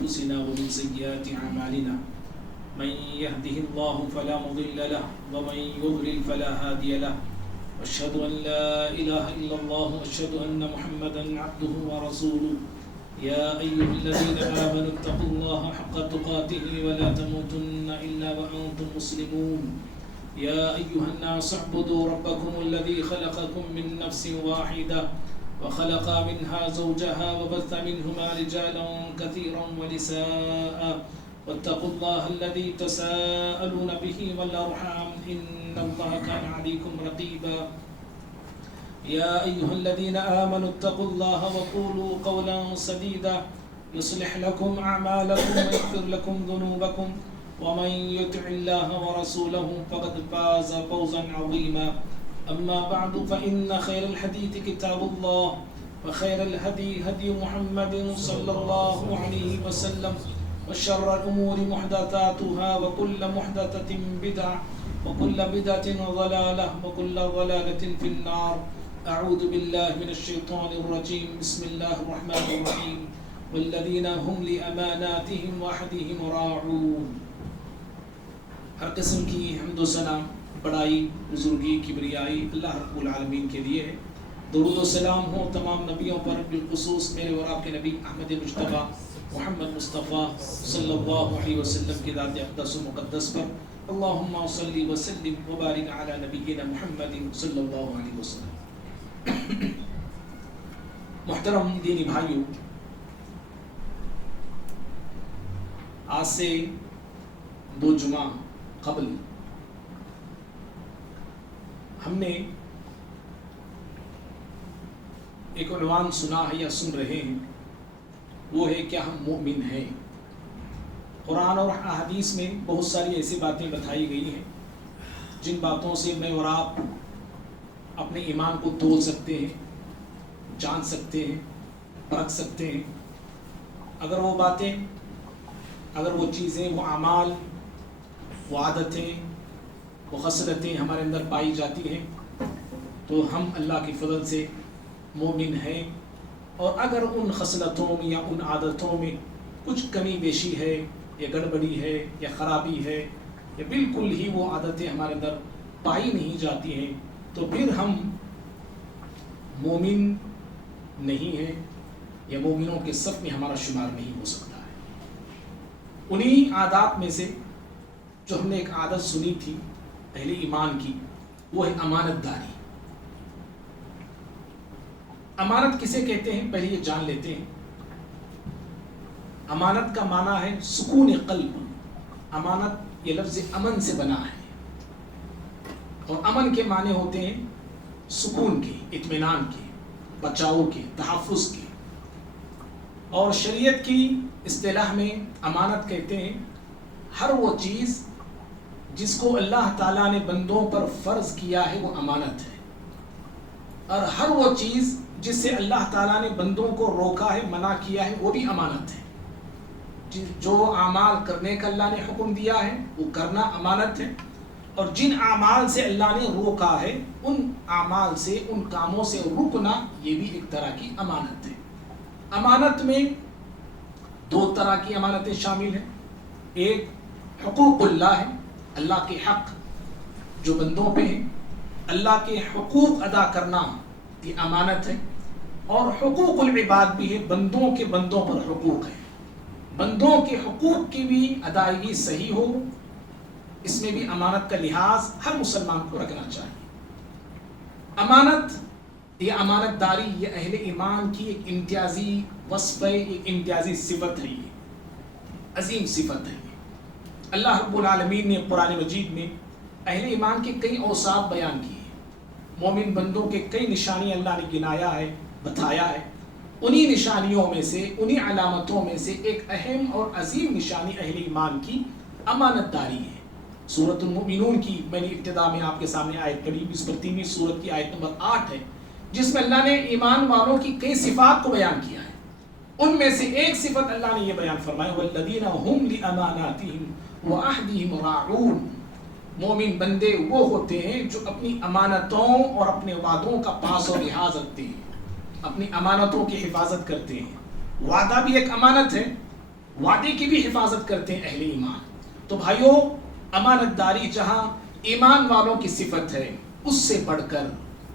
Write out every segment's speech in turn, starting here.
أنفسنا ومن سيئات أعمالنا من يهده الله فلا مضل له ومن يضلل فلا هادي له وأشهد أن لا إله إلا الله وأشهد أن محمدا عبده ورسوله يا أيها الذين آمنوا اتقوا الله حق تقاته ولا تموتن إلا وأنتم مسلمون يا أيها الناس اعبدوا ربكم الذي خلقكم من نفس واحدة وخلق منها زوجها وبث منهما رجالا كثيرا ونساء واتقوا الله الذي تساءلون به والأرحام إن الله كان عليكم رقيبا يا أيها الذين آمنوا اتقوا الله وقولوا قولا سديدا يصلح لكم أعمالكم ويغفر لكم ذنوبكم ومن يطع الله ورسوله فقد فاز فوزا عظيما أما بعد فإن خير الحديث كتاب الله وخير الهدي هدي محمد صلى الله عليه وسلم وشر الأمور محدثاتها وكل محدثة بدعة وكل بدعة ضلالة وكل ضلالة في النار أعوذ بالله من الشيطان الرجيم بسم الله الرحمن الرحيم والذين هم لأماناتهم وعهدهم راعون. ہر قسم کی حمد و ثنا بڑائی بزرگی کبریائی اللہ رب العالمین کے لیے ہے. درود و سلام ہو تمام نبیوں پر، بالخصوص میرے اور آپ کے نبی احمد مجتبیٰ محمد مصطفیٰ صلی اللہ علیہ وسلم کی ذات اقدس و مقدس پر. اللہم صلی وسلم وبارک علی نبینا محمد صلی اللہ علیہ وسلم. محترم دینی بھائیوں، آج سے 2 جمعہ قبل ہم نے ایک عنوان سنا ہے یا سن رہے ہیں، وہ ہے کیا ہم مومن ہیں. قرآن اور احادیث میں بہت ساری ایسی باتیں بتائی گئی ہیں جن باتوں سے میں اور آپ اپنے ایمان کو تول سکتے ہیں، جان سکتے ہیں، پرکھ سکتے ہیں. اگر وہ باتیں، اگر وہ چیزیں، وہ اعمال، وہ عادتیں، وہ خصلتیں ہمارے اندر پائی جاتی ہیں تو ہم اللہ کی فضل سے مومن ہیں. اور اگر ان خصلتوں میں یا ان عادتوں میں کچھ کمی بیشی ہے یا گڑبڑی ہے یا خرابی ہے یا بالکل ہی وہ عادتیں ہمارے اندر پائی نہیں جاتی ہیں تو پھر ہم مومن نہیں ہیں یا مومنوں کے صف میں ہمارا شمار نہیں ہو سکتا ہے. انہی عادات میں سے جو ہم نے ایک عادت سنی تھی اہل ایمان کی، وہ ہے امانت داری. امانت کسے کہتے ہیں پہلے یہ جان لیتے ہیں. امانت کا معنی ہے سکون قلب. امانت یہ لفظ امن سے بنا ہے اور امن کے معنی ہوتے ہیں سکون کے، اطمینان کے، بچاؤ کے، تحفظ کے. اور شریعت کی اصطلاح میں امانت کہتے ہیں ہر وہ چیز جس کو اللہ تعالیٰ نے بندوں پر فرض کیا ہے وہ امانت ہے، اور ہر وہ چیز جس سے اللہ تعالیٰ نے بندوں کو روکا ہے، منع کیا ہے، وہ بھی امانت ہے. جو اعمال کرنے کا اللہ نے حکم دیا ہے وہ کرنا امانت ہے، اور جن اعمال سے اللہ نے روکا ہے ان اعمال سے، ان کاموں سے رکنا، یہ بھی ایک طرح کی امانت ہے. امانت میں 2 طرح کی امانتیں شامل ہیں. ایک حقوق اللہ ہے، اللہ کے حق جو بندوں پہ ہیں، اللہ کے حقوق ادا کرنا یہ امانت ہے. اور حقوق العباد بھی ہے، بندوں کے بندوں پر حقوق ہے. بندوں کے حقوق کی بھی ادائیگی صحیح ہو، اس میں بھی امانت کا لحاظ ہر مسلمان کو رکھنا چاہیے. امانت، یہ امانت داری، یہ اہل ایمان کی ایک امتیازی وصف ہے، ایک امتیازی صفت ہے، یہ عظیم صفت ہے. اللہ رب العالمین نے قرآن مجید میں اہل ایمان کے کئی اوصاف بیان کیے ہیں. مومن بندوں کے کئی نشانیاں اللہ نے گنایا ہے، بتایا ہے. انہی نشانیوں میں سے، انہی علامتوں میں سے ایک اہم اور عظیم نشانی اہل ایمان کی امانت داری ہے. سورۃ المؤمنون کی میں نے ابتدا میں آپ کے سامنے آیت پڑھی، اس پر 3ویں سورت کی آیت نمبر 8 ہے، جس میں اللہ نے ایمان والوں کی کئی صفات کو بیان کیا ہے. ان میں سے ایک صفت اللہ نے یہ بیان فرمایا والذین هم لأماناتهم وعهدهم راعون. مومن بندے وہ ہوتے ہیں جو اپنی امانتوں اور اپنے وعدوں کا پاس و لحاظ رکھتے ہیں، اپنی امانتوں کی حفاظت کرتے ہیں. وعدہ بھی ایک امانت ہے، وعدے کی بھی حفاظت کرتے ہیں اہل ایمان. تو بھائیوں امانت داری جہاں ایمان والوں کی صفت ہے اس سے بڑھ کر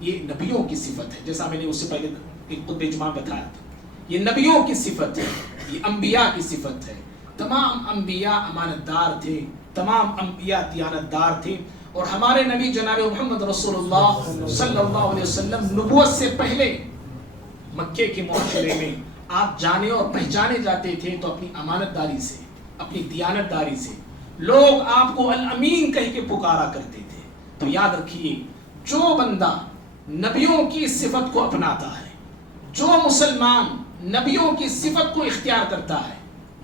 یہ نبیوں کی صفت ہے. جیسا میں نے اس سے پہلے ایک خطبہ جمعہ بتایا تھا, یہ نبیوں کی صفت ہے, یہ انبیاء کی صفت ہے. تمام انبیاء امانت دار تھے, تمام انبیاء دیانت دار تھے, اور ہمارے نبی جناب محمد رسول اللہ صلی اللہ علیہ وسلم نبوت سے پہلے مکے کے معاشرے میں آپ جانے اور پہچانے جاتے تھے تو اپنی امانت داری سے, اپنی دیانت داری سے. لوگ آپ کو الامین کہہ کے پکارا کرتے تھے. تو یاد رکھیے, جو بندہ نبیوں کی صفت کو اپناتا ہے, جو مسلمان نبیوں کی صفت کو اختیار کرتا ہے,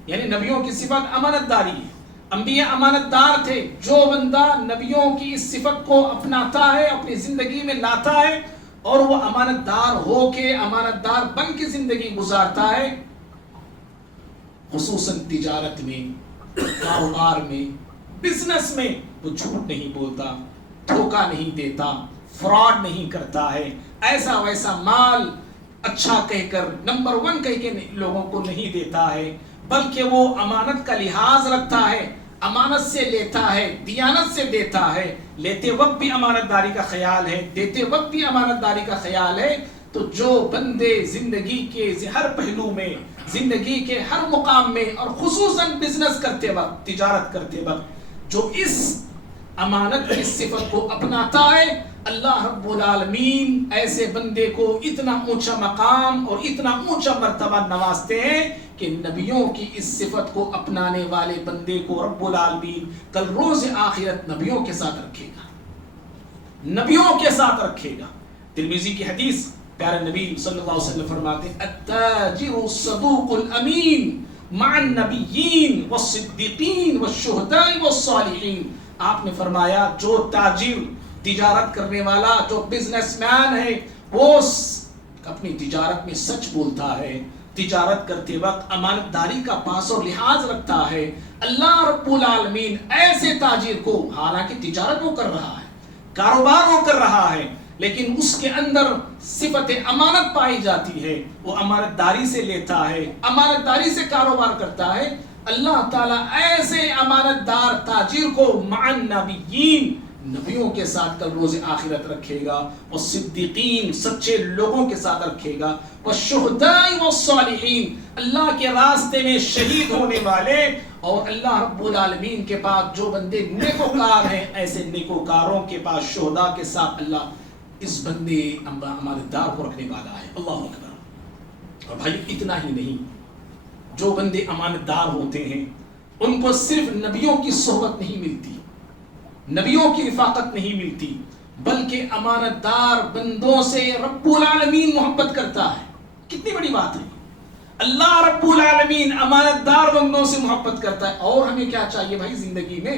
یعنی نبیوں کی صفت امانت داری ہے, انبیاء امانت دار تھے, جو بندہ نبیوں کی اس صفت کو اپناتا ہے, اپنی زندگی میں لاتا ہے اور وہ امانت دار ہو کے, امانت دار بن کے زندگی گزارتا ہے, خصوصاً تجارت میں, کاروبار میں, بزنس میں, وہ جھوٹ نہیں بولتا, دھوکہ نہیں دیتا, فراڈ نہیں کرتا ہے, ایسا ویسا مال اچھا کہہ کر نمبر 1 کہہ کے لوگوں کو نہیں دیتا ہے, بلکہ وہ امانت کا لحاظ رکھتا ہے, امانت سے لیتا ہے, دیانت سے دیتا ہے, لیتے وقت بھی امانت داری کا خیال ہے, دیتے وقت بھی امانت داری کا خیال ہے. تو جو بندے زندگی کے ہر پہلو میں, زندگی کے ہر مقام میں, اور خصوصاً بزنس کرتے وقت, تجارت کرتے وقت جو اس امانت کی صفت کو اپناتا ہے, اللہ رب العالمین ایسے بندے کو اتنا اونچا مقام اور اتنا اونچا مرتبہ نوازتے ہیں کہ نبیوں کی اس صفت کو اپنانے والے بندے کو رب العالمین کل روز آخرت نبیوں کے ساتھ رکھے گا, نبیوں کے ساتھ رکھے گا. ترمذی کی حدیث, پیارے نبی صلی اللہ علیہ وسلم فرماتے ہیں التاجر الصدوق الامین مع النبیین والصدیقین والشہداء والصالحین. آپ نے فرمایا جو تاجر, تجارت کرنے والا, جو بزنس مین ہے, وہ اپنی تجارت میں سچ بولتا ہے, تجارت کرتے وقت امانت داری کا پاس اور لحاظ رکھتا ہے, اللہ رب العالمین ایسے تاجر کو, حالانکہ تجارت وہ کر رہا ہے, کاروبار وہ کر رہا ہے, لیکن اس کے اندر صفت امانت پائی جاتی ہے, وہ امانت داری سے لیتا ہے, امانت داری سے کاروبار کرتا ہے, اللہ تعالیٰ ایسے امانت دار تاجر کو مع النبیین, نبیوں کے ساتھ کل روز آخرت رکھے گا, اور صدیقین, سچے لوگوں کے ساتھ رکھے گا, والشہداء والصالحین, اللہ کے راستے میں شہید ہونے والے, اور اللہ رب العالمین کے پاس جو بندے نیکوکار ہیں, ایسے نیکوکاروں کے پاس شہداء کے ساتھ اللہ اس بندے امانت دار کو رکھنے والا ہے. اللہ اکبر. اور بھائی اتنا ہی نہیں, جو بندے امانت دار ہوتے ہیں ان کو صرف نبیوں کی صحبت نہیں ملتی, نبیوں کی رفاقت نہیں ملتی, بلکہ امانت دار بندوں سے رب العالمین محبت کرتا ہے. کتنی بڑی بات ہے, اللہ رب العالمین امانت دار بندوں سے محبت کرتا ہے. اور ہمیں کیا چاہیے بھائی زندگی میں,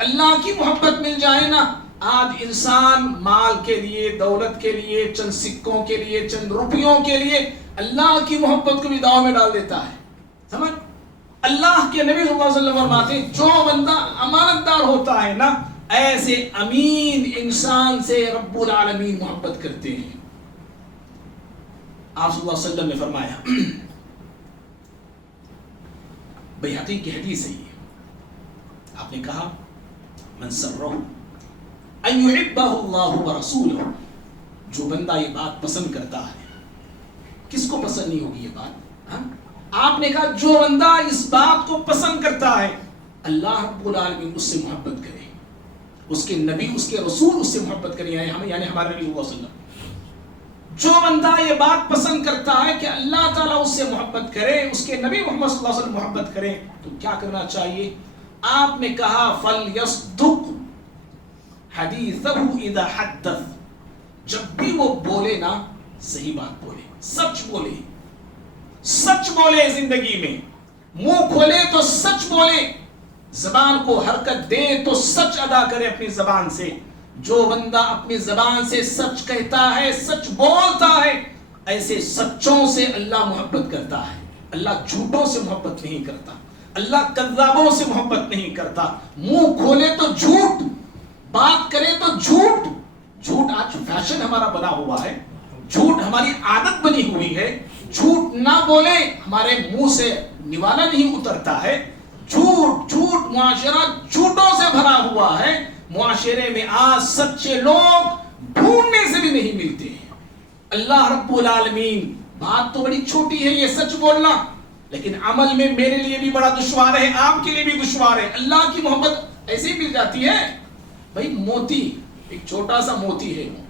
اللہ کی محبت مل جائے نا. آج انسان مال کے لیے, دولت کے لیے, چند سکوں کے لیے, چند روپیوں کے لیے اللہ کی محبت کو بھی داؤ میں ڈال دیتا ہے. سمجھ, اللہ کے نبی صلی اللہ علیہ وسلم فرماتے ہیں جو بندہ امانت دار ہوتا ہے نا, ایسے امین انسان سے رب العالمین محبت کرتے ہیں. آپ صلی اللہ علیہ وسلم نے فرمایا, بیہقی کی حدیث ہے یہ, آپ نے کہا من سرہ ان یحبہ اللہ ورسولہ, جو بندہ یہ بات پسند کرتا ہے, کس کو پسند نہیں ہوگی یہ بات؟ آپ نے کہا جو بندہ اس بات کو پسند کرتا ہے, اللہ رب العالمین اس سے محبت کرے, اس کے نبی, اس کے رسول اس سے محبت کرے, یعنی ہمارے نبی صلی اللہ علیہ وسلم. جو بندہ یہ بات پسند کرتا ہے کہ اللہ تعالیٰ اس سے محبت کرے, اس کے نبی محمد صلی اللہ علیہ وسلم محبت کرے, تو کیا کرنا چاہیے؟ آپ نے کہا فَلْيَصْدُقْ حَدِيثَهُ إِذَا حَدَّثَ, جب بھی وہ بولے نا صحیح بات بولے, سچ بولے, سچ بولے زندگی میں, منہ کھولے تو سچ بولے, زبان کو حرکت دے تو سچ ادا کرے اپنی زبان سے. جو بندہ اپنی زبان سے سچ کہتا ہے, سچ بولتا ہے, ایسے سچوں سے اللہ محبت کرتا ہے. اللہ جھوٹوں سے محبت نہیں کرتا, اللہ کذابوں سے محبت نہیں کرتا. منہ کھولے تو جھوٹ, بات کرے تو جھوٹ. جھوٹ آج فیشن ہمارا بنا ہوا ہے, جھوٹ ہماری عادت بنی ہوئی ہے, جھوٹ نہ بولیں, ہمارے منہ سے نوالا نہیں اترتا ہے. جھوٹ جھوٹ معاشرہ جھوٹوں سے بھرا ہوا ہے. معاشرے میں آج سچے لوگ ڈھونڈنے سے بھی نہیں ملتے ہیں. اللہ رب العالمین, بات تو بڑی چھوٹی ہے یہ سچ بولنا, لیکن عمل میں میرے لیے بھی بڑا دشوار ہے, آپ کے لیے بھی دشوار ہے. اللہ کی محبت ایسے ہی مل جاتی ہے. بھائی موتی, ایک چھوٹا سا موتی ہے, وہ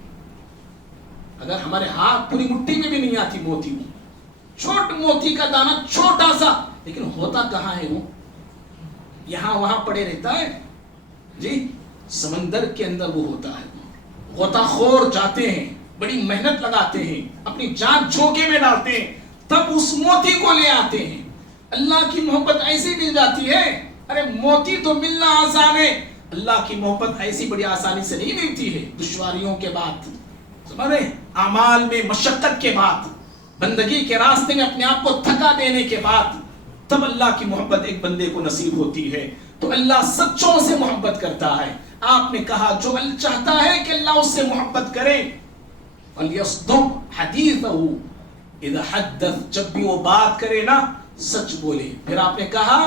اگر ہمارے ہاتھ پوری مٹھی میں بھی نہیں آتی موتی, وہ چھوٹ موتی کا دانہ چھوٹا سا, لیکن ہوتا کہاں ہے وہ؟ یہاں وہاں پڑے رہتا ہے جی. سمندر کے اندر وہ ہوتا ہے. غوطہ خور جاتے ہیں, بڑی محنت لگاتے ہیں, اپنی جان جھونکے میں ڈالتے ہیں, تب اس موتی کو لے آتے ہیں. اللہ کی محبت ایسی مل جاتی ہے. ارے موتی تو ملنا آسان ہے, اللہ کی محبت ایسی بڑی آسانی سے نہیں ملتی ہے. دشواریوں کے بعد, سمجھ رہے, اعمال میں مشقت کے بعد, بندگی کے راستے میں اپنے آپ کو تھکا دینے کے بعد, تب اللہ کی محبت ایک بندے کو نصیب ہوتی ہے. تو اللہ سچوں سے محبت کرتا ہے. آپ نے کہا جو اللہ چاہتا ہے کہ اللہ اس سے محبت کرے, فَلْيَصْدُقْ حَدِيثَهُ اِذَا حَدَّثْ, جب بھی وہ بات کرے نا سچ بولے. پھر آپ نے کہا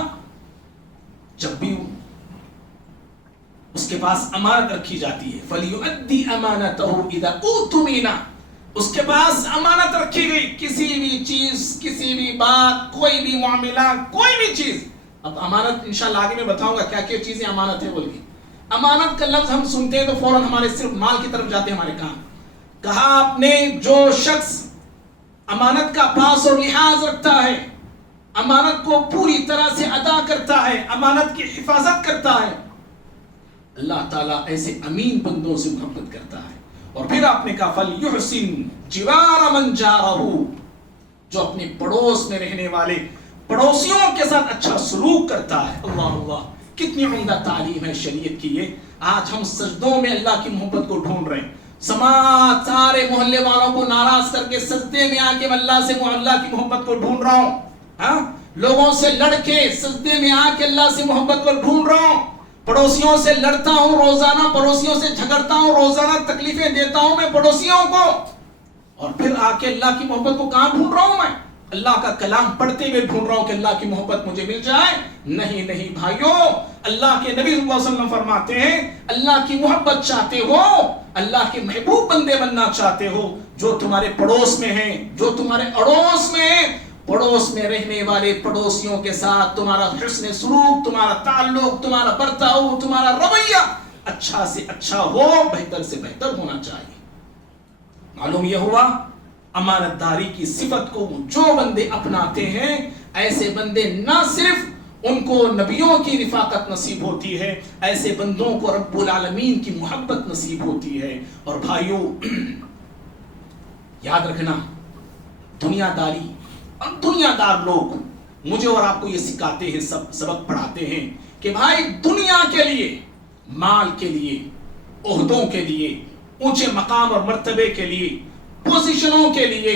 جب بھی اس کے پاس امانت رکھی جاتی ہے, فَلْيُؤَدِّ أَمَانَتَهُ إِذَا اُؤْتُمِنَ, اس کے پاس امانت رکھی گئی, کسی بھی چیز, کسی بھی بات, کوئی بھی معاملہ, کوئی بھی چیز. اب امانت انشاءاللہ آگے میں بتاؤں گا کیا کیا چیزیں امانت ہے بول کے. امانت کا لفظ ہم سنتے ہیں تو فوراً ہمارے صرف مال کی طرف جاتے ہیں ہمارے کام. کہا آپ نے جو شخص امانت کا پاس اور لحاظ رکھتا ہے, امانت کو پوری طرح سے ادا کرتا ہے, امانت کی حفاظت کرتا ہے, اللہ تعالیٰ ایسے امین بندوں سے محبت کرتا ہے. اور پھر آپ نے کہا فَلْيُحْسِنْ جِوَارَ مَنْ جَارَهُ, جو اپنے پڑوس میں رہنے والے پڑوسیوں کے ساتھ اچھا سلوک کرتا ہے. اللہ اللہ, کتنی عمدہ تعلیم ہے شریعت کی یہ. آج ہم سجدوں میں اللہ کی محبت کو ڈھونڈ رہے ہیں. سماج سارے محلے والوں کو ناراض کر کے سجدے میں آ کے اللہ سے اللہ کی محبت کو ڈھونڈ رہا ہوں. ہاں, لوگوں سے لڑ کے سجدے میں آ کے اللہ سے محبت کو ڈھونڈ رہا ہوں. پڑوسیوں سے لڑتا ہوں روزانہ, پڑوسیوں سے جھگڑتا ہوں روزانہ, تکلیفیں دیتا ہوں میں پڑوسیوں کو, اور پھر آ کے اللہ کی محبت کو کہاں ڈھونڈ رہا ہوں میں؟ اللہ کا کلام پڑھتے ہوئے ڈھونڈ رہا ہوں کہ اللہ کی محبت مجھے مل جائے. نہیں نہیں بھائیوں, اللہ کے نبی صلی اللہ علیہ وسلم فرماتے ہیں اللہ کی محبت چاہتے ہو, اللہ کے محبوب بندے بننا چاہتے ہو, جو تمہارے پڑوس میں ہیں, جو تمہارے اڑوس میں ہیں, پڑوس میں رہنے والے پڑوسیوں کے ساتھ تمہارا حسن سلوک, تمہارا تعلق, تمہارا برتاؤ, تمہارا رویہ اچھا سے اچھا ہو, بہتر سے بہتر ہونا چاہیے. معلوم یہ ہوا امانت داری کی صفت کو جو بندے اپناتے ہیں, ایسے بندے نہ صرف ان کو نبیوں کی رفاقت نصیب ہوتی ہے, ایسے بندوں کو رب العالمین کی محبت نصیب ہوتی ہے. اور بھائیوں یاد رکھنا, دنیا داری اور دنیا دار لوگ مجھے اور آپ کو یہ سکھاتے ہیں, سبق پڑھاتے ہیں کہ بھائی دنیا کے لیے, مال کے لیے, عہدوں کے لیے, اونچے مقام اور مرتبے کے لیے, پوزیشنوں کے لیے,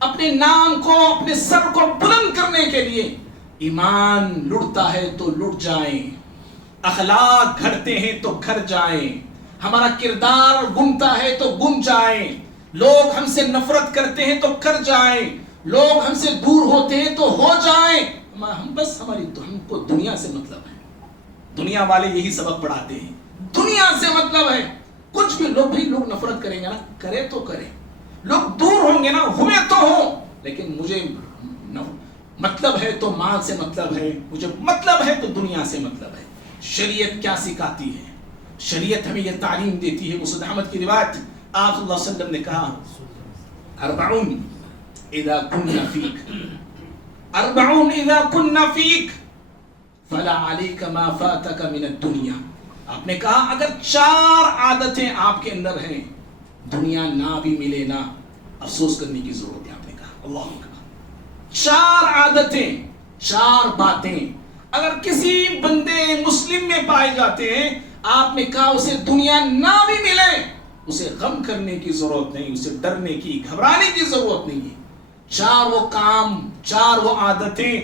اپنے نام کو, اپنے سر کو بلند کرنے کے لیے, ایمان لڑتا ہے تو لٹ جائیں, اخلاق گھڑتے ہیں تو گھر جائیں, ہمارا کردار گمتا ہے تو گم جائیں, لوگ ہم سے نفرت کرتے ہیں تو کر جائیں, لوگ ہم سے دور ہوتے ہیں تو ہو جائیں, ہم بس ہم کو دنیا سے مطلب ہے. دنیا والے یہی سبق پڑھاتے ہیں, دنیا سے مطلب ہے. کچھ بھی لوگ نفرت کریں گے نا, کرے تو کرے, لوگ دور ہوں گے نا, ہوئے تو ہوں, لیکن مجھے مطلب ہے تو مال سے مطلب ہے, مجھے مطلب ہے تو دنیا سے مطلب ہے. شریعت کیا سکھاتی ہے؟ شریعت ہمیں یہ تعلیم دیتی ہے. مسعود احمد کی روایت, آپ صلی اللہ علیہ وسلم نے کہا اربعون اذا كنا فيك, اربعون اذا كنا فيك فلا عليك ما فاتك من الدنيا. آپ نے کہا اگر 4 عادتیں آپ کے اندر ہیں, دنیا نہ بھی ملے نا افسوس کرنے کی ضرورت ہے. آپ نے کہا اللہ اکبر, 4 عادتیں, 4 باتیں اگر کسی بندے مسلم میں پائے جاتے ہیں, آپ نے کہا اسے دنیا نہ بھی ملے, اسے غم کرنے کی ضرورت نہیں, اسے ڈرنے کی, گھبرانے کی ضرورت نہیں ہے. 4 وہ کام, 4 وہ عادتیں,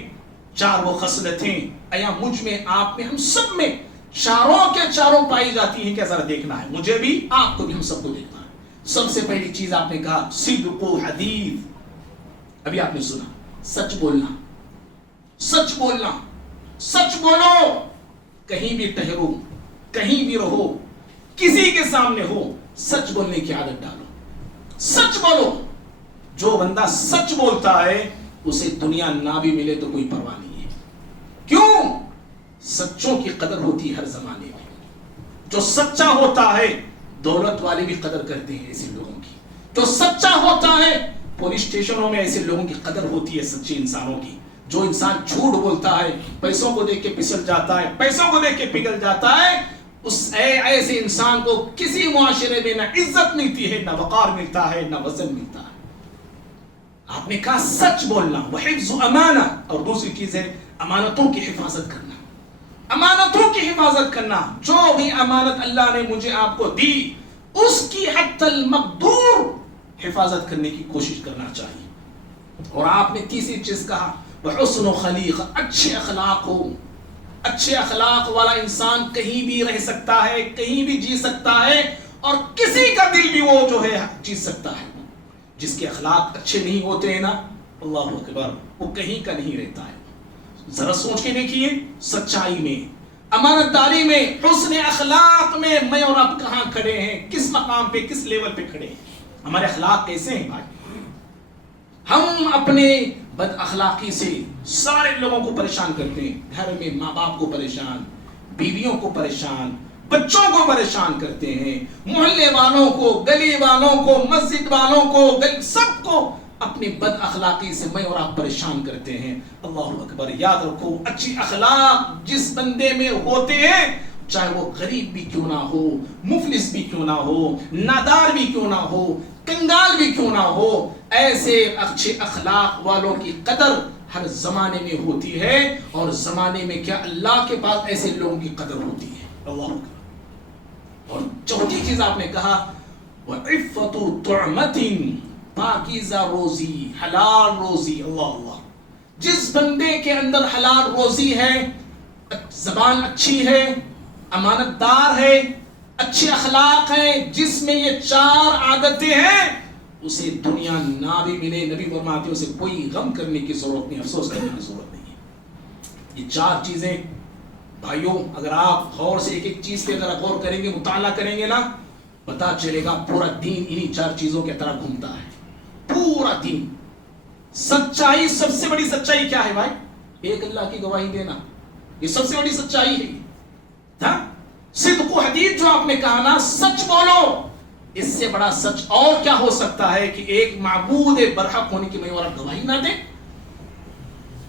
4 وہ خصلتیں ایا مجھ میں, آپ میں, ہم سب میں چاروں کے چاروں پائی جاتی ہیں. کیا ذرا دیکھنا ہے, مجھے بھی, آپ کو بھی, ہم سب کو دیکھنا ہے. سب سے پہلی چیز آپ نے کہا صدق حدیث, ابھی آپ نے سنا سچ بولنا، سچ بولنا، سچ بولو، کہیں بھی ٹھہرو، کہیں بھی رہو، کسی کے سامنے ہو، سچ بولنے کی عادت ڈالو، سچ بولو۔ جو بندہ سچ بولتا ہے اسے دنیا نہ بھی ملے تو کوئی پرواہ نہیں ہے۔ کیوں؟ سچوں کی قدر ہوتی ہے ہر زمانے میں۔ جو سچا ہوتا ہے دولت والے بھی قدر کرتے ہیں ایسے لوگوں کی۔ جو سچا ہوتا ہے پولیس اسٹیشنوں میں ایسے لوگوں کی قدر ہوتی ہے، سچے انسانوں کی۔ جو انسان جھوٹ بولتا ہے، پیسوں کو دیکھ کے پھسل جاتا ہے، پیسوں کو دیکھ کے پگھل جاتا ہے، اس ایسے انسان کو کسی معاشرے میں نہ عزت ملتی ہے، نہ وقار ملتا ہے، نہ وزن ملتا ہے۔ آپ نے کہا سچ بولنا، وحفظ امانہ، اور دوسری چیز ہے امانتوں کی حفاظت کرنا۔ امانتوں کی حفاظت کرنا، جو بھی امانت اللہ نے مجھے آپ کو دی اس کی حتی المقدور حفاظت کرنے کی کوشش کرنا چاہیے۔ اور آپ نے تیسری چیز کہا وحسن خلیق، اچھے اخلاق ہو۔ اچھے اخلاق والا انسان کہیں بھی رہ سکتا ہے، کہیں بھی جی سکتا ہے، اور کسی کا دل بھی وہ جو ہے جیت سکتا ہے۔ جس کے اخلاق اچھے نہیں ہوتے ہیں نا، اللہ اکبر، وہ کہیں کا نہیں رہتا ہے۔ ذرا سوچ کے دیکھیے، سچائی میں، امانت داری میں، حسن اخلاق میں میں اور آپ کہاں کھڑے ہیں، کس مقام پہ، کس لیول پہ کھڑے ہیں؟ ہمارے اخلاق کیسے ہیں بھائی؟ ہم اپنے بد اخلاقی سے سارے لوگوں کو پریشان کرتے ہیں۔ گھر میں ماں باپ کو پریشان، بیویوں کو پریشان، بچوں کو پریشان کرتے ہیں، محلے والوں کو، گلی والوں کو، مسجد والوں کو، سب کو اپنی بد اخلاقی سے میں اور آپ پریشان کرتے ہیں۔ اللہ اکبر، یاد رکھو اچھی اخلاق جس بندے میں ہوتے ہیں، چاہے وہ غریب بھی کیوں نہ ہو، مفلس بھی کیوں نہ ہو، نادار بھی کیوں نہ ہو، کنگال بھی کیوں نہ ہو، ایسے اچھے اخلاق والوں کی قدر ہر زمانے میں ہوتی ہے۔ اور زمانے میں کیا اللہ کے پاس ایسے لوگوں کی قدر ہوتی ہے۔ اللہ اکبر۔ اور چوتھی چیز آپ نے کہا وعفت طعمت، پاکیزہ روزی، حلال روزی۔ اللہ اللہ، جس بندے کے اندر حلال روزی ہے، زبان اچھی ہے، امانت دار ہے، اچھے اخلاق ہیں، جس میں یہ چار عادتیں ہیں، اسے دنیا نہ بھی ملے، نبی فرماتے ہیں اسے کوئی غم کرنے کی ضرورت نہیں، افسوس کرنے کی ضرورت نہیں ہے۔ یہ چار چیزیں بھائیوں، اگر آپ غور سے ایک ایک چیز پہ اگر غور کریں گے، مطالعہ کریں گے نا، پتا چلے گا پورا دین انہی چار چیزوں کی طرح گھومتا ہے، پورا دین۔ سچائی، سب سے بڑی سچائی کیا ہے بھائی؟ ایک اللہ کی گواہی دینا، یہ سب سے بڑی سچائی ہے۔ ہاں، صدق و حدیث جو آپ نے کہا نا، سچ بولو، اس سے بڑا سچ اور کیا ہو سکتا ہے کہ ایک معبود برحق ہونے کی میں اور گواہی نہ دے؟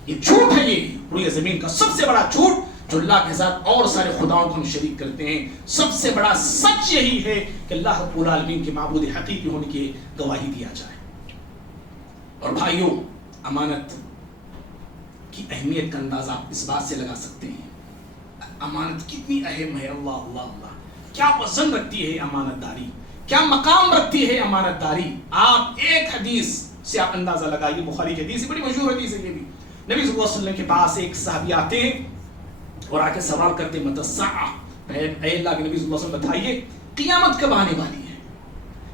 یہ جھوٹ ہے، یہ روئے زمین کا سب سے بڑا جھوٹ، جو اللہ کے ساتھ اور سارے خداؤں کو ہم شریک کرتے ہیں۔ سب سے بڑا سچ یہی ہے کہ اللہ رب العالمین کے معبود حقیقی ہونے کی گواہی دیا جائے۔ اور بھائیوں، امانت کی اہمیت کا اندازہ آپ اس بات سے لگا سکتے ہیں، امانت کتنی اہم ہے۔ اللہ اللہ اللہ، کیا وزن رکھتی ہے امانت داری، کیا مقام رکھتی ہے امانت داری۔ آپ ایک حدیث سے آپ اندازہ لگائیے، بخاری کی حدیث، بڑی مشہور حدیث ہے یہ بھی۔ نبی صلی اللہ علیہ وسلم کے پاس ایک صحابی آتے ہیں اور آ کے سوال کرتے متی الساعہ، اے اللہ کے نبی صلی اللہ علیہ وسلم بتائیے قیامت کب آنے والی ہے،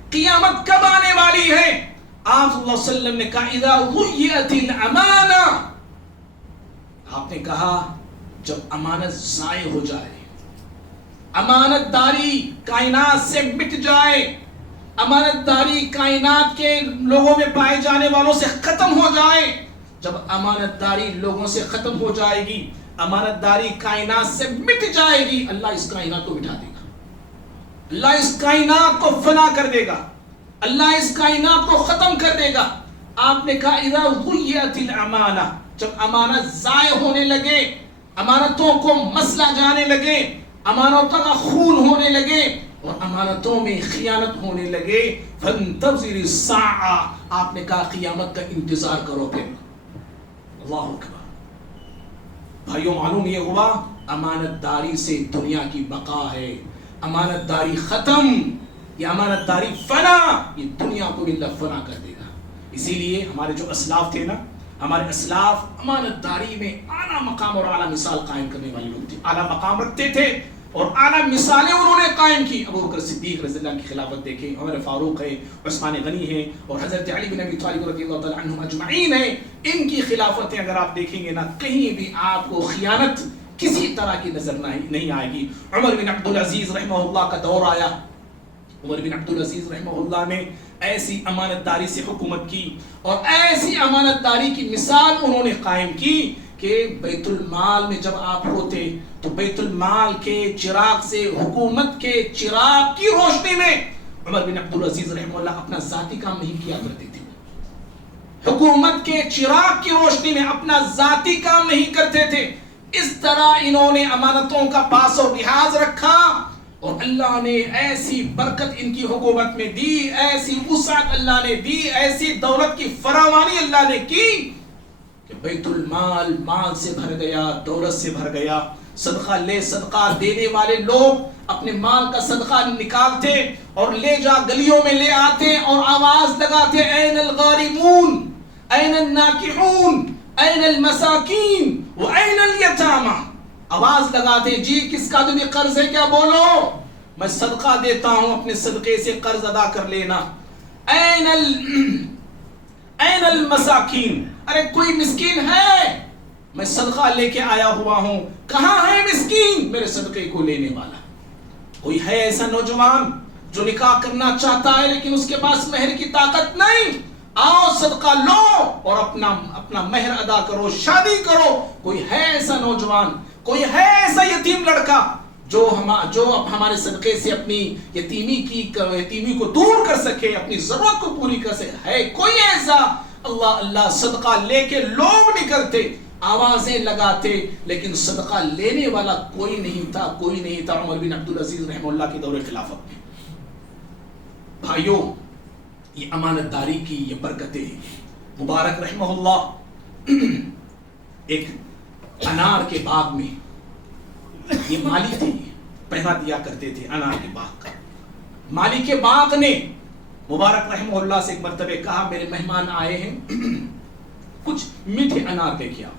قیامت کب آنے والی ہے؟ آپ صلی اللہ علیہ وسلم نے کہا اذا ضیعت الامانہ، آپ نے کہا جب امانت ضائع ہو جائے، امانت داری کائنات سے مٹ جائے، امانت داری کائنات کے لوگوں میں پائے جانے والوں سے ختم ہو جائے۔ جب امانت داری لوگوں سے ختم ہو جائے گی، امانت داری کائنات سے مٹ جائے گی، اللہ اس کائنات کو مٹا دے گا، اللہ اس کائنات کو فنا کر دے گا، اللہ اس کائنات کو ختم کر دے گا۔ آپ نے کہا اذا ضیعت الامانہ، جب امانت ضائع ہونے لگے، امانتوں کو مسئلہ جانے لگے، امانتوں کا خون ہونے لگے اور امانتوں میں خیانت ہونے لگے، فانتظر الساعہ، آپ نے کہا قیامت کا انتظار کرو پھر۔ اللہ اکبر۔ بھائیوں، معلوم یہ ہوا امانت داری سے دنیا کی بقا ہے، امانت داری ختم، یہ امانت داری فنا، یہ دنیا کو بھی اللہ فنا کر دے گا۔ اسی لیے ہمارے جو اسلاف تھے نا، ہمارے اسلاف امانت داری میں اعلیٰ مقام اور اعلیٰ مثال قائم کرنے والے لوگ تھے، اعلیٰ مقام رکھتے تھے، اور اعلیٰ مثالیں انہوں نے قائم کی. ابو بکر صدیق رضی اللہ عنہ کی خلافت دیکھیں, عمر فاروق ہے, عثمان غنی ہے, اور حضرت علی بن ابی طالب رضی اللہ تعالی عنہم اجمعین ہے. ان کی خلافتیں اگر آپ دیکھیں گے نا, کہیں بھی آپ کو خیانت کسی طرح کی نظر نہیں آئے گی. عمر بن عبدالعزیز رحمہ اللہ کا دور آیا. عمر بن عبدالعزیز رحمہ اللہ نے ایسی امانت داری سے حکومت کی, اور ایسی امانت داری کی مثال انہوں نے قائم کی کہ بیت المال میں جب آپ ہوتے تو بیت المال کے چراغ سے, حکومت کے چراغ کی روشنی میں عمر بن عبدالعزیز رحمہ اللہ اپنا ذاتی کام نہیں کیا کرتے تھے. حکومت کے چراغ کی روشنی میں اپنا ذاتی کام نہیں کرتے تھے. اس طرح انہوں نے امانتوں کا پاس و لحاظ رکھا, اور اللہ نے ایسی برکت ان کی حکومت میں دی, ایسی وسعت اللہ نے دی, ایسی دولت کی فراوانی اللہ نے کی کہ بیت المال مال سے بھر گیا, دولت سے بھر گیا. صدقہ لے صدقہ دینے والے لوگ اپنے مال کا صدقہ نکالتے اور لے جا گلیوں میں لے آتے اور آواز لگاتے, این الغارمون, این الناکحون, این المساکین و این الیتامى. آواز لگاتے, جی کس کا تمہیں قرض ہے کیا, بولو, میں صدقہ دیتا ہوں, اپنے صدقے سے قرض ادا کر لینا. این المساکین, ارے کوئی مسکین ہے, میں صدقہ لے کے آیا ہوا ہوں, کہاں ہے مسکین میرے صدقے کو لینے والا. کوئی ہے ایسا نوجوان جو نکاح کرنا چاہتا ہے لیکن اس کے پاس مہر کی طاقت نہیں, آؤ صدقہ لو اور اپنا مہر ادا کرو, شادی کرو. کوئی ہے ایسا نوجوان, کوئی ہے ایسا یتیم لڑکا جو اب ہمارے صدقے سے اپنی یتیمی کو دور کر سکے, اپنی ضرورت کو پوری کر سکے. ہے کوئی ایسا؟ اللہ اللہ صدقہ لے کے لوگ نکلتے, آوازیں لگاتے, لیکن صدقہ لینے والا کوئی نہیں تھا, کوئی نہیں تھا. عمر بن عبدالعزیز رحمہ اللہ کی دور خلافت میں بھائیوں یہ امانت داری کی یہ برکتیں. مبارک رحمہ اللہ ایک انار کے باغ میں, یہ مالی تھے, پہرا دیا کرتے تھے انار کے باغ کا. مالی کے باغ نے مبارک رحمہ اللہ سے ایک مرتبہ کہا, میرے مہمان آئے ہیں, کچھ میٹھے انار لے کے آؤ.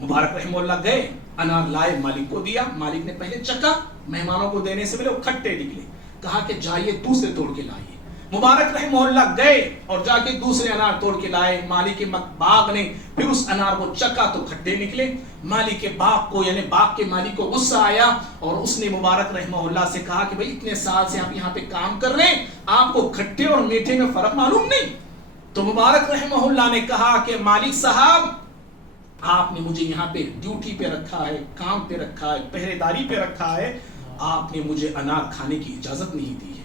مبارک رحمہ اللہ گئے, انار لائے, مالک کو دیا. مالک نے پہلے چکا, مہمانوں کو دینے سے پہلے وہ کھٹے نکلے. کہا کہ جائیے دوسرے توڑ کے لائیے. مبارک رحمہ اللہ گئے اور جا کے دوسرے انار توڑ کے لائے. مالک کے باغ نے پھر اس انار کو چکا تو کھٹے نکلے. مالک کے باغ کو یعنی باغ کے مالک کو غصہ آیا اور اس نے مبارک رحمہ اللہ سے کہا کہ بھئی اتنے سال سے آپ یہاں پہ کام کر رہے ہیں, آپ کو کھٹے اور میٹھے میں فرق معلوم نہیں؟ تو مبارک رحمہ اللہ نے کہا کہ مالک صاحب آپ نے مجھے یہاں پہ ڈیوٹی پہ رکھا ہے, کام پہ رکھا ہے, پہرے داری پہ رکھا ہے, آپ نے مجھے انار کھانے کی اجازت نہیں دی ہے.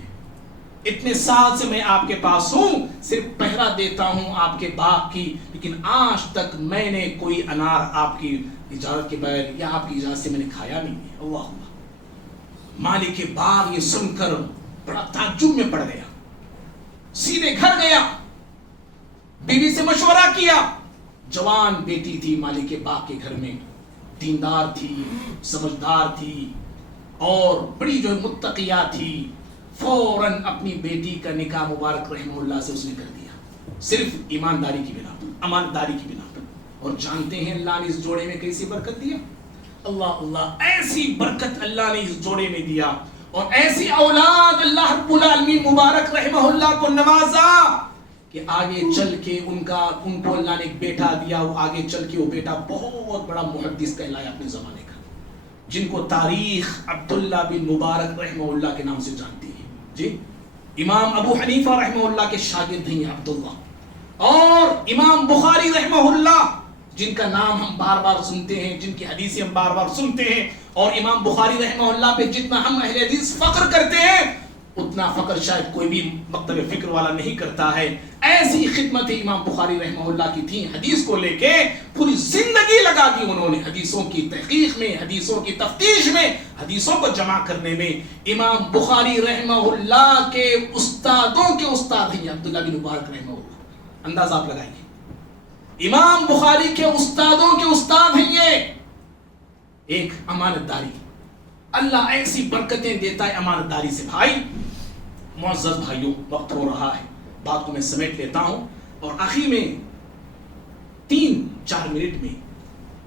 اتنے سال سے میں آپ کے پاس ہوں, صرف پہرا دیتا ہوں آپ کے باغ کی, لیکن آج تک میں نے کوئی انار آپ کی اجازت کے بغیر یا آپ کی اجازت سے میں نے کھایا نہیں ہے. اللہ اللہ. مالک کے باغ یہ سن کر بڑا تعجب میں پڑ گیا, سیدھے گھر گیا, بیوی سے مشورہ کیا. جوان بیٹی تھی مالک کے باغ کے گھر میں, دیندار تھی, سمجھدار تھی اور بڑی جو متقیہ تھی. فوراً اپنی بیٹی کا نکاح مبارک رحمہ اللہ سے اس نے کر دیا, صرف ایمانداری کی بنا پر, امانتداری کی بنا پر. اور جانتے ہیں اللہ نے اس جوڑے میں کیسی برکت دیا؟ اللہ اللہ, ایسی برکت اللہ نے اس جوڑے میں دیا, اور ایسی اولاد اللہ رب العالمین مبارک رحمہ اللہ کو نوازا کہ آگے چل کے ان کو اللہ نے ایک بیٹا دیا. وہ آگے چل کے وہ بیٹا بہت بڑا محدث کہلایا اپنے زمانے کا, جن کو تاریخ عبداللہ بن مبارک رحمہ اللہ کے نام سے جانتی ہے. جی, امام ابو حنیفہ رحمہ اللہ کے شاگرد ہیں عبداللہ, اور امام بخاری رحمہ اللہ جن کا نام ہم بار بار سنتے ہیں, جن کی حدیثیں ہم بار بار سنتے ہیں, اور امام بخاری رحمہ اللہ پہ جتنا ہم اہل حدیث فخر کرتے ہیں اتنا فخر شاید کوئی بھی مکتب فکر والا نہیں کرتا ہے. ایسی خدمت امام بخاری رحمہ اللہ کی تھی, حدیث کو لے کے پوری زندگی لگا دی انہوں نے حدیثوں کی تحقیق میں, حدیثوں کی تفتیش میں, حدیثوں کو جمع کرنے میں. امام بخاری رحمہ اللہ کے استادوں کے استاد ہیں عبداللہ بن مبارک رحمہ اللہ. اندازہ آپ لگائیے, امام بخاری کے استادوں کے استاد ہیں یہ. ایک امانت داری, اللہ ایسی برکتیں دیتا ہے امانت داری سے. بھائی معزز بھائیوں, وقت ہو رہا ہے, بات کو میں سمیٹ لیتا ہوں, اور آخر میں 3-4 منٹ میں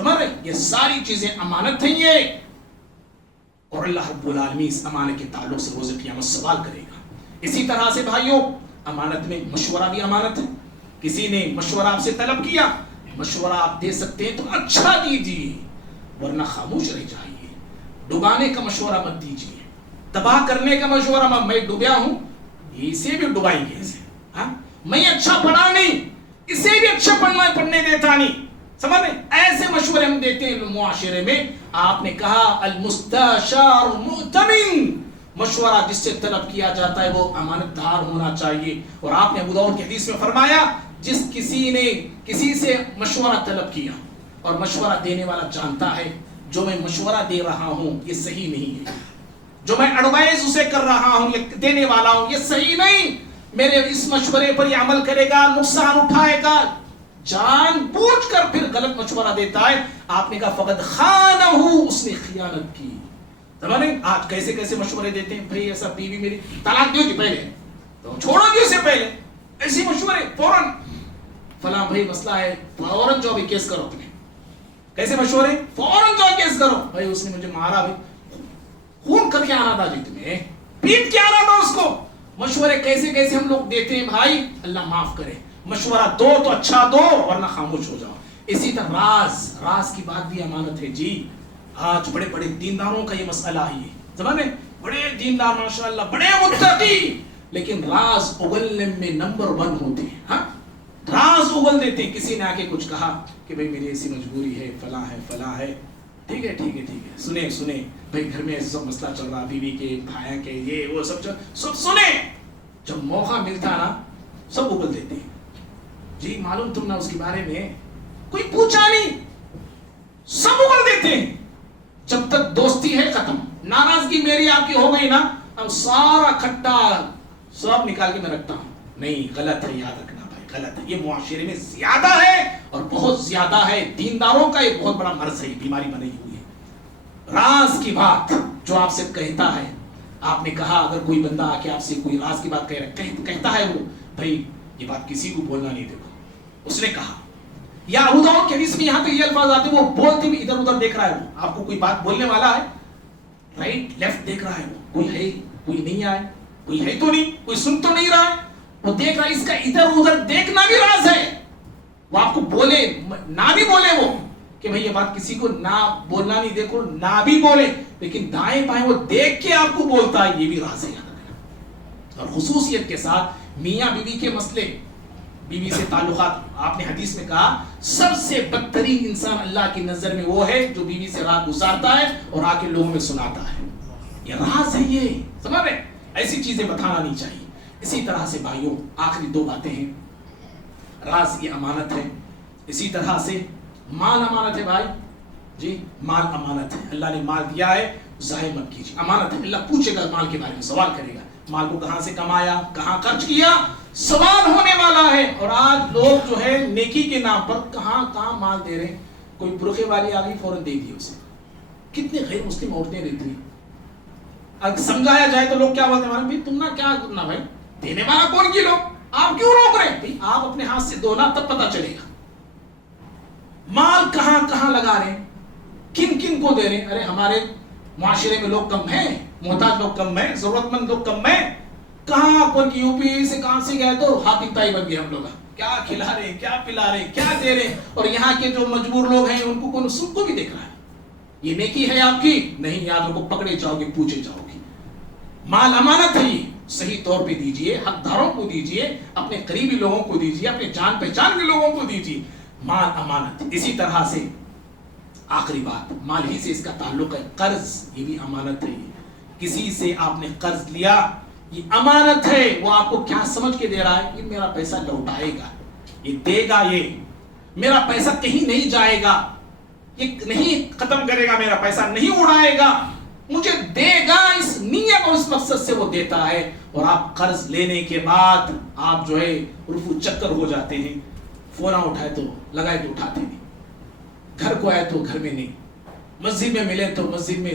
سمجھ رہے؟ یہ ساری چیزیں امانت ہیں یہ، اور اللہ رب العالمین اس امانت کے تعلق سے روز قیامت سوال کرے گا۔ اسی طرح سے بھائیوں امانت میں مشورہ بھی امانت ہے۔ کسی نے مشورہ آپ سے طلب کیا، مشورہ آپ دے سکتے ہیں تو اچھا دیجیے، ورنہ خاموش رہ جائیے۔ ڈبانے کا مشورہ مت دیجیے، تباہ کرنے کا مشورہ مت، میں ڈوبیا ہوں اسے بھی ڈبائیں گے اسے، ہاں میں اچھا پڑھا نہیں اسے بھی اچھا پڑھنے دیتا نہیں، سمجھ رہے؟ ایسے مشورے ہم دیتے ہیں معاشرے میں۔ آپ نے کہا المستشار مؤتمن، مشورہ جس سے طلب کیا جاتا ہے وہ امانت دار ہونا چاہیے۔ اور آپ نے ابو داؤد کی حدیث میں فرمایا جس کسی نے کسی سے مشورہ طلب کیا اور مشورہ دینے والا جانتا ہے جو میں مشورہ دے رہا ہوں یہ صحیح نہیں ہے، جو میں ایڈوائز اسے کر رہا ہوں یہ دینے والا ہوں یہ صحیح نہیں، میرے اس مشورے پر یہ عمل کرے گا، نقصان اٹھائے گا، جان بوجھ کر پھر غلط مشورہ دیتا ہے، آپ نے کہا فقد خانہ، اس نے خیانت کی۔ سمجھے؟ آج کیسے کیسے مشورے دیتے ہیں، بھائی ایسا بیوی میری طلاق دیو گی پہلے تو چھوڑو گی اسے پہلے، ایسی مشورے فوراً فلاں بھائی مسئلہ ہے فوراً جو بھی کیس کرو اپنے، کیسے مشورے فوراً جو کیس کرو، بھائی اس نے مجھے مارا بھی، خون کر کے آنا تھا جی تمہیں، پیٹ کے آنا تھا اس کو۔ مشورے کیسے کیسے ہم لوگ دیتے ہیں بھائی، اللہ معاف کرے، مشورہ دو تو اچھا دو ورنہ خاموش ہو جاؤ۔ اسی طرح راز کی بات بھی امانت ہے جی۔ آج بڑے بڑے دینداروں کا یہ مسئلہ ہی ہے، سمجھے؟ بڑے دیندار ماشاءاللہ بڑے متقی، لیکن راز اگلنے میں نمبر 1 ہوتے ہیں، ہاں راز اگل دیتے ہیں۔ کسی نے آ کے کچھ کہا کہ بھائی میری ایسی مجبوری ہے، فلاں ہے فلاں ہے، ٹھیک ہے ٹھیک ہے ٹھیک ہے، سنیں بھائی گھر میں ایسا مسئلہ چل رہا، بیوی کے بھائی کے یہ وہ سب سنیں، جب موقع ملتا نا سب اگل دیتے ہیں جی، معلوم تم نہ اس کے بارے میں کوئی پوچھا نہیں، سب اگل دیتے ہیں۔ جب تک دوستی ہے ختم، ناراضگی میری آپ کی ہو گئی نا، اب سارا کھٹا سب نکال کے میں رکھتا ہوں، نہیں غلط ہے، یاد رکھنا بھائی غلط ہے، یہ معاشرے میں زیادہ ہے اور بہت زیادہ ہے، دینداروں کا ایک بہت بڑا مرض ہے، بیماری بنی ہوئی ہے۔ راز کی بات جو آپ سے کہتا ہے، آپ نے کہا اگر کوئی بندہ آ کے آپ سے کوئی راز کی بات کہتا ہے، وہ بھائی یہ بات کسی کو بولنا نہیں، دیکھو اس نے کہا، یا ابو داؤد کے حدیث میں یہاں تک یہ الفاظ آتے ہیں وہ بولتے بھی ادھر ادھر دیکھ رہا ہے، وہ آپ کو کوئی بات بولنے والا ہے، رائٹ لیفٹ دیکھ رہا ہے، وہ کوئی ہے کوئی نہیں آئے، کوئی ہے تو نہیں، کوئی سن تو نہیں رہا ہے، وہ دیکھ رہا ہے، اس کا ادھر ادھر دیکھنا بھی راز ہے۔ وہ آپ کو بولے نہ بھی بولے وہ کہ بھئی یہ بات کسی کو نہ بولنا نہیں، دیکھو نہ بھی بولے، لیکن دائیں بائیں وہ دیکھ کے آپ کو بولتا ہے، یہ بھی راز ہے یاد رکھنا۔ اور خصوصیت کے ساتھ میاں بیوی کے مسئلے، بیوی سے تعلقات، آپ نے حدیث میں کہا سب سے بدترین انسان اللہ کی نظر میں وہ ہے جو بیوی سے رات گزارتا ہے اور آ کے لوگوں میں سناتا ہے، یہ راز ہے، یہ سمجھ رہے؟ ایسی چیزیں بتانا نہیں چاہیے۔ اسی طرح سے بھائیوں آخری 2 باتیں ہیں، راز یہ امانت ہے، اسی طرح سے مال امانت ہے بھائی جی، مال امانت ہے، اللہ نے مال دیا ہے ضائع مت کیجیے، امانت ہے، اللہ پوچھے گا مال کے بارے میں، سوال کرے گا، مال کو کہاں سے کمایا، کہاں خرچ کیا، سوال ہونے والا ہے۔ اور آج لوگ جو ہے نیکی کے نام پر کہاں مال دے رہے ہیں، کوئی برقعے والی آ گئی فوراً دے دی اسے، کتنے غیر مسلم عورتیں رہتی ہیں، اگر سمجھایا جائے تو لوگ کیا بولتے ہیں، بھائی تم نہ کیا کرنا، بھائی دینے والا کون کی، لوگ آپ کیوں روک رہے ہیں، آپ اپنے ہاتھ سے دو نا تب پتہ چلے گا۔ مال کہاں لگا رہے ہیں، کن کن کو دے رہے ہیں، ارے ہمارے معاشرے میں لوگ کم ہیں، محتاج لوگ کم ہیں، ضرورت مند لوگ کم ہیں، کہاں پر یو پی سے کہاں سے گئے تو حاتم طائی بن گئے ہم لوگ، کیا کھلا رہے ہیں، کیا پلا رہے ہیں، کیا دے رہے ہیں، اور یہاں کے جو مجبور لوگ ہیں ان کو کون سب کو بھی دیکھ رہا ہے۔ یہ نیکی ہے آپ کی نہیں، یاد رکھو پکڑے جاؤ گے، پوچھے جاؤ گے۔ مال امانت ہے، صحیح طور پہ دیجئے، حقداروں کو دیجئے، اپنے قریبی لوگوں کو دیجئے، اپنے جان پہچان کے لوگوں کو دیجئے، مال امانت۔ اسی طرح سے آخری بات، مال ہی سے اس کا تعلق ہے، قرض یہ بھی امانت ہے۔ کسی سے آپ نے قرض لیا، یہ امانت ہے، وہ آپ کو کیا سمجھ کے دے رہا ہے، یہ میرا پیسہ لوٹائے گا، یہ دے گا، یہ میرا پیسہ کہیں نہیں جائے گا، یہ نہیں ختم کرے گا، میرا پیسہ نہیں اڑائے گا، مجھے دے گا، اس نیت اور اس مقصد سے وہ دیتا ہے۔ اور آپ قرض لینے کے بعد آپ جو ہے رفو چکر ہو جاتے ہیں، فوراں اٹھائے تو لگائے تو اٹھاتے نہیں، گھر کو آئے تو گھر میں نہیں، مسجد میں ملے تو مسجد میں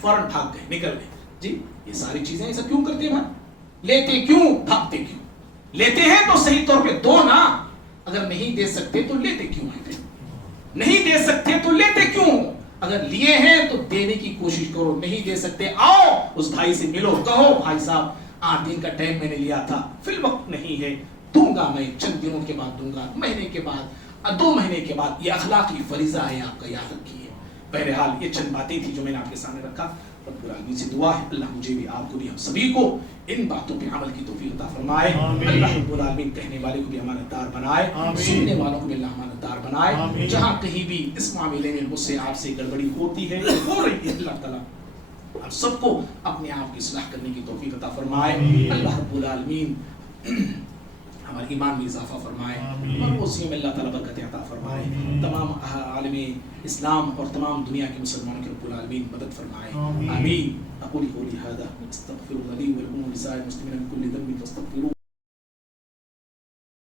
فوراں بھاگ گئے، نکل گئے جی۔ یہ ساری چیزیں ایسا کیوں کرتے ہیں بھائی، لیتے کیوں، بھاگتے کیوں؟ لیتے ہیں تو صحیح طور پہ دو نا، اگر نہیں دے سکتے تو لیتے کیوں ہیں پھر؟ نہیں دے سکتے تو لیتے کیوں؟ اگر لیے ہیں تو دینے کی کوشش کرو، نہیں دے سکتے آؤ اس بھائی سے ملو، کہو بھائی صاحب 8 دن کا ٹائم میں نے لیا تھا، فی الوقت نہیں ہے، دوں گا میں چند دنوں کے بعد دوں گا، مہینے کے بعد، 2 مہینے کے بعد۔ یہ اخلاقی فریضہ ہے آپ کا، یاد رکھیے۔ بہرحال یہ چند باتیں تھی جو میں نے آپ کے سامنے رکھا۔ رب العالمین سے دعا ہے اللہ مجھے بھی، آپ کو بھی، ہم سبھی کو ان باتوں پہ عمل کی توفیق عطا فرمائے۔ اللہ رب العالمین کہنے والے کو بھی امانت دار بنائے، سننے والوں کو بھی اللہ امانت دار بنائے۔ جہاں کہیں بھی اس معاملے میں مجھ سے آپ سے گڑبڑی ہوتی ہے، ہو رہی ہے، اللہ تعالیٰ ہم سب کو اپنے آپ کی اصلاح کرنے کی توفیق عطا فرمائے۔ اللہ رب العالمین ہمارے ایمان میں اضافہ فرمائے اور اسی میں اللہ تعالیٰ برکت عطا فرمائے۔ تمام عالم اسلام اور تمام دنیا کے مسلمانوں کے رب العالمین مدد فرمائے، آمین۔ اقول قولی ھذا استغفر اللہ لی ولکم ولسائر المسلمین من کل ذنب فاستغفروہ